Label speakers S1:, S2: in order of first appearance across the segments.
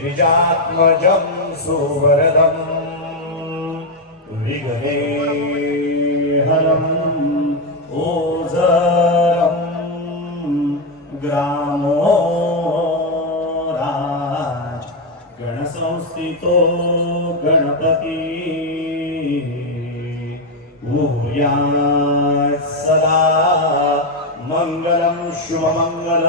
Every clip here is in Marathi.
S1: जात्मजं सुवरदम् विगरेहरम् ग्रामो राज गणसंस्थितो गणपति। भूया सदा मङ्गलम् शुभमङ्गल।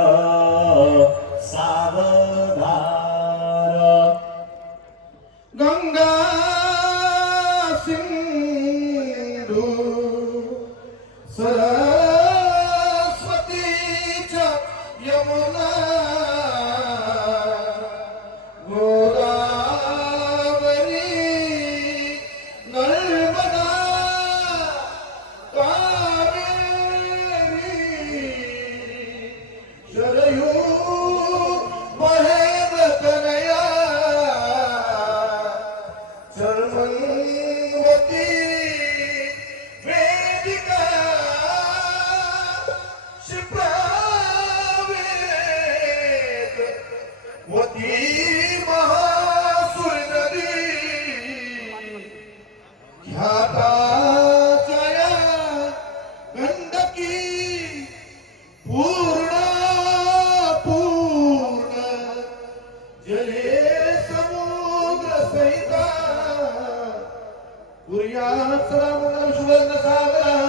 S2: Buraya selamun aleyküm ve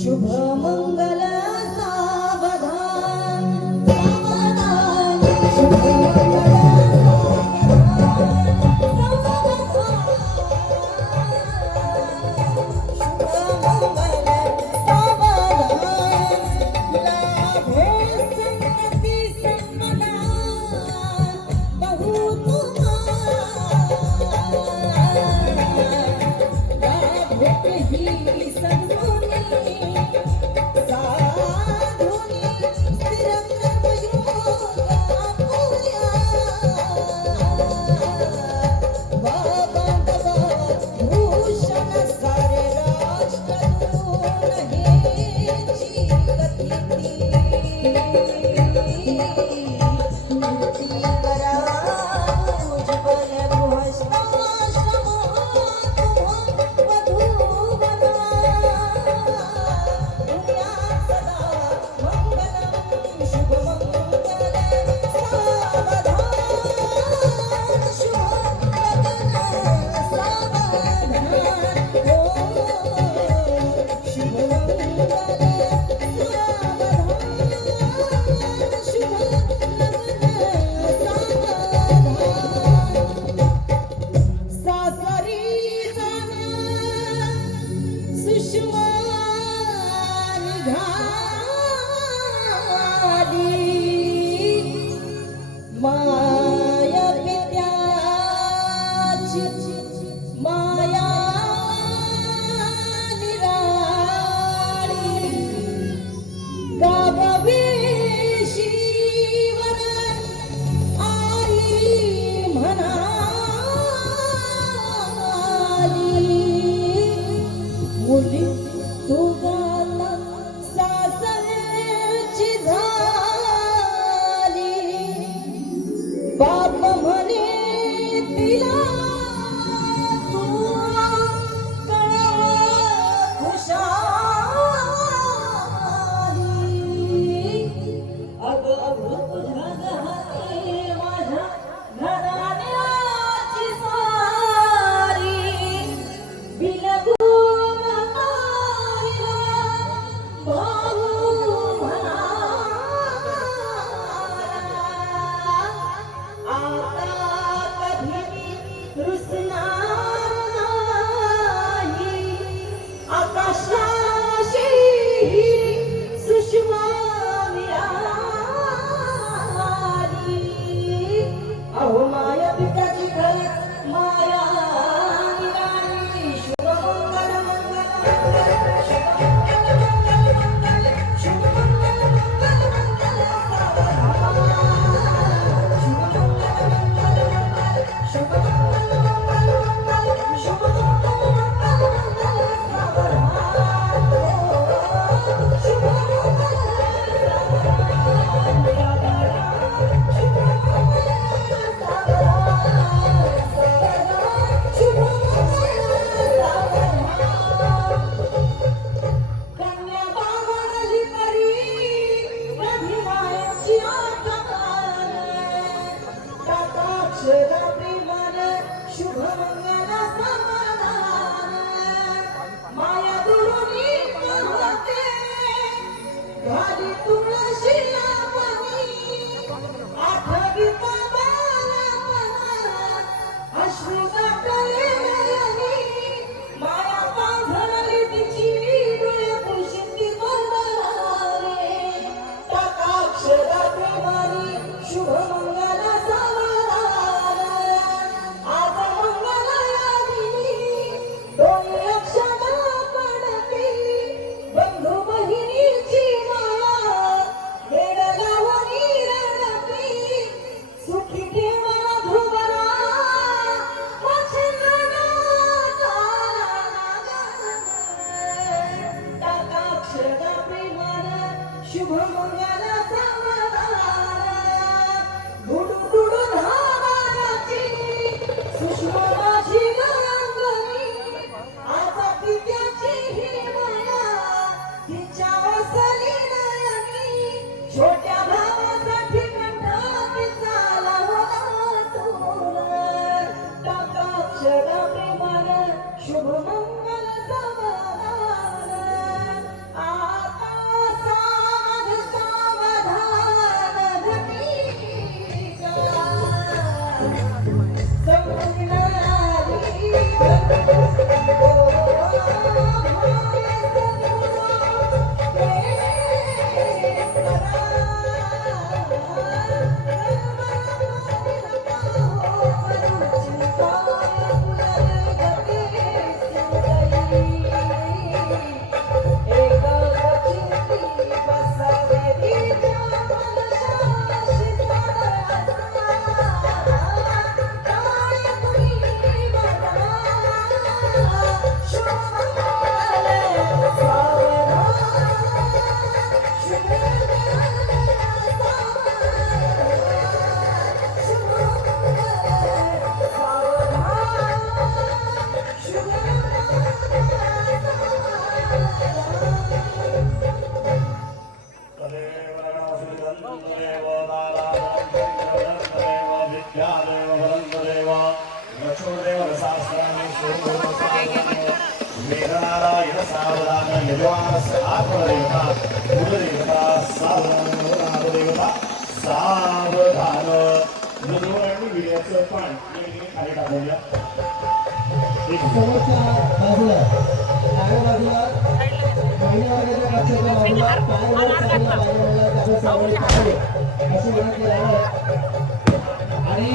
S2: शुभमङ्गल
S1: मेघनारायण सावधान यजमानस आत्मदेवता कुलदेवता सावधान विड्याचं पान खाली टाकूया. एक
S3: समोरच्या बाजूला डाव्या बाजूला पहिल्या वर्गाच्या लक्षाच्या बाजूला पायावर त्याचं अशी आणि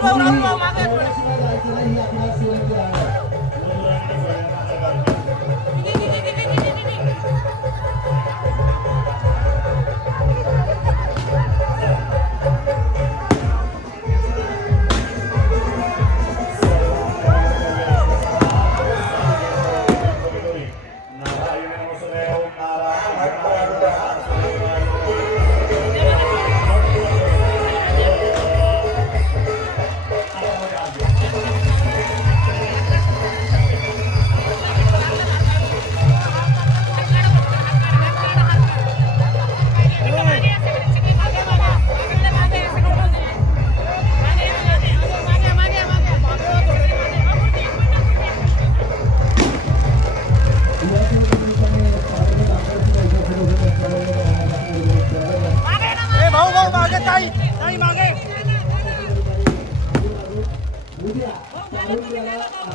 S3: कोणीही प्रवासाला जायचं नाही ही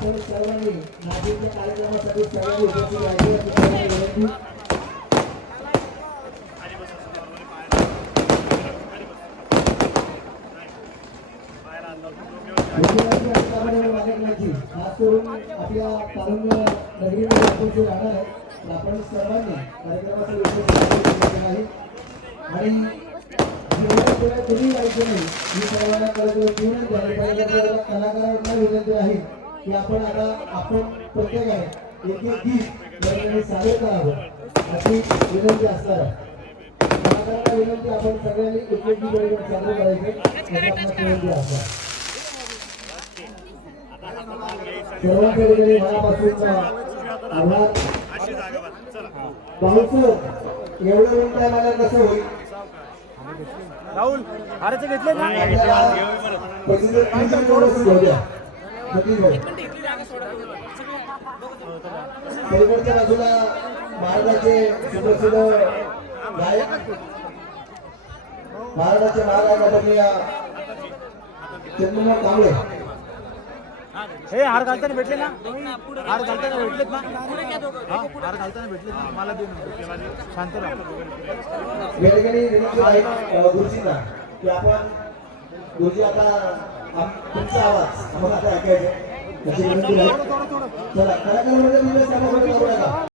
S3: आपण सर्वांनी नागरिक कार्यक्रमासाठी सर्वांनी उपस्थित विनंती आणि खास करून आपल्या तारुण्य नगरीमध्ये आपण जे राहणार आहे आपण सर्वांनी कार्यक्रमासाठी उपस्थित आहे आणि तुम्ही नाही मी सर्वांना कळत विनंती आहे कलाकारांना विनंती आहे की आपण आता आपण प्रत्येकाने एक एक गीत सादर करावं. अशी विनंती असणार आहे. कलाकारांना विनंती आपण सगळ्यांनी एक एक गीत या ठिकाणी सादर करायचे. विनंती असणार सर्वांच्या ठिकाणी मनापासून आभार. भाऊचं एवढं ऊन काय मला कसं होईल?
S4: राहुल हाराचे घेतले ना?
S3: पलीकडच्या बाजूला महाराजाचे सुप्रसिद्ध गायक महाराजाचे महाराज चंद्रनाथ कांबळे.
S4: हे हार घालताना भेटले ना? हार घालताना भेटलेत ना? हार घालताना भेटलेत ना? मला दे. शांत
S3: या ठिकाणी गुरुजींना की आपण गुरुजी आता तुमचा आवाज आम्हाला आता ऐकायचं चला